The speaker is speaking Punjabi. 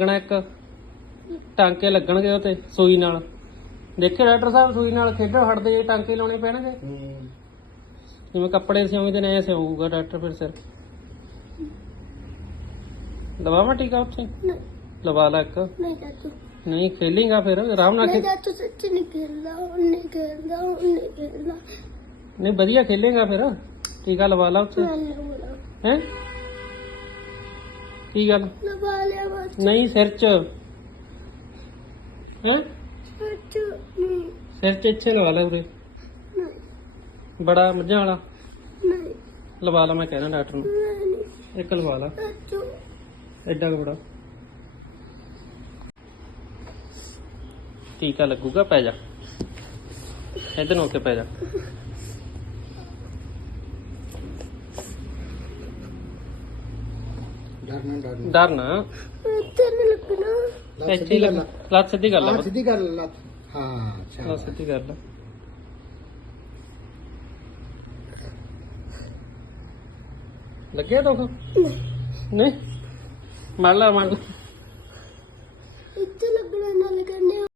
ਲੱਗਣਾ ਇੱਕ। ਟਾਂਕੇ ਲੱਗਣਗੇ ਉਹ ਤੇ ਸੂਈ ਨਾਲ। ਦੇਖੇ ਡਾਕਟਰ ਸਾਹਿਬ ਸੂਈ ਨਾਲ ਖੇਡਣ ਹਟਦੇ ਜੇ ਟਾਂਕੇ ਲਾਉਣੇ ਪੈਣਗੇ। ਜਿਵੇਂ ਕੱਪੜੇ ਸਿਉਂਦੇ ਨੇ ਐ ਸਿਉਂਗਾ ਡਾਕਟਰ ਫਿਰ ਸਿਰ। ਲਵਾਵਾਂ ਟੀਕਾ ਉੱਥੇ? ਨਹੀਂ। ਲਵਾ ਲੈ ਇੱਕ। ਨਹੀਂ ਚਾਚੂ। ਨਹੀਂ ਖੇਲੇਗਾ ਫਿਰ ਆਰਾਮ ਨਾਲ ਨਹੀਂ ਖੇਲ ਚਾਚੂ ਸੱਚ ਨਹੀਂ ਖੇਲਦਾ ਉਹ ਨਹੀਂ ਖੇਲਦਾ ਉਹ ਨਹੀਂ ਖੇਲਦਾ ਨਹੀਂ ਵਧੀਆ ਖੇਲੇਗਾ ਫਿਰ। ਟੀਕਾ ਲਵਾ ਲਾ ਉੱਥੇ। ਮੈਂ ਹੈ? ਕੀ ਗੱਲ? ਲਵਾ ਲਿਆ। ਨਹੀਂ ਸਿਰ 'ਚ। ਹੈ? ਨਹੀਂ। ਸਿਰ 'ਚ ਇੱਥੇ ਲਵਾ ਲੈ ਨਹੀਂ। ਬੜਾ ਮੱਝਾਂ ਵਾਲਾ। ਨਹੀਂ। ਲਵਾ ਲਾ ਮੈਂ ਕਹਿਣਾ ਡਾਕਟਰ ਨੂੰ। ਨਹੀਂ। ਇੱਕ ਲਵਾ ਲਾ। ਚਾਚੂ ਐਡਾ ਕੁ ਬੜਾ। ਟੀਕਾ ਲੱਗੂਗਾ ਪੈ ਜਾ। ਇਧਰ ਨੂੰ ਕੇ ਪੈ ਜਾ। ਡਰਨਾ ਡਰਨਾ। ਡਰ ਨਾ ਇੱਥੇ ਨਹੀਂ ਲੱਗਣਾ। ਲੱਤ ਇੱਥੇ ਹੀ ਸਿੱਧੀ ਕਰ ਲੱਗ ਲੱਤ ਸਿੱਧੀ ਕਰ ਲਾ। ਲੈ ਹਾਂ, ਸਿੱਧੀ ਕਰ ਲਾ ਲੱਤ। ਹਾਂ ਲੱਤ ਅੱਛਾ ਸਿੱਧੀ ਕਰ ਲੈ ਲੱਗਿਆ ਦੁੱਖ ਨਹੀਂ। ਮੜ ਲਾ ਮੜ ਲਾ। ਇੱਥੇ ਲੱਗਣਾ ਨਾਲ ਕਰਨੇ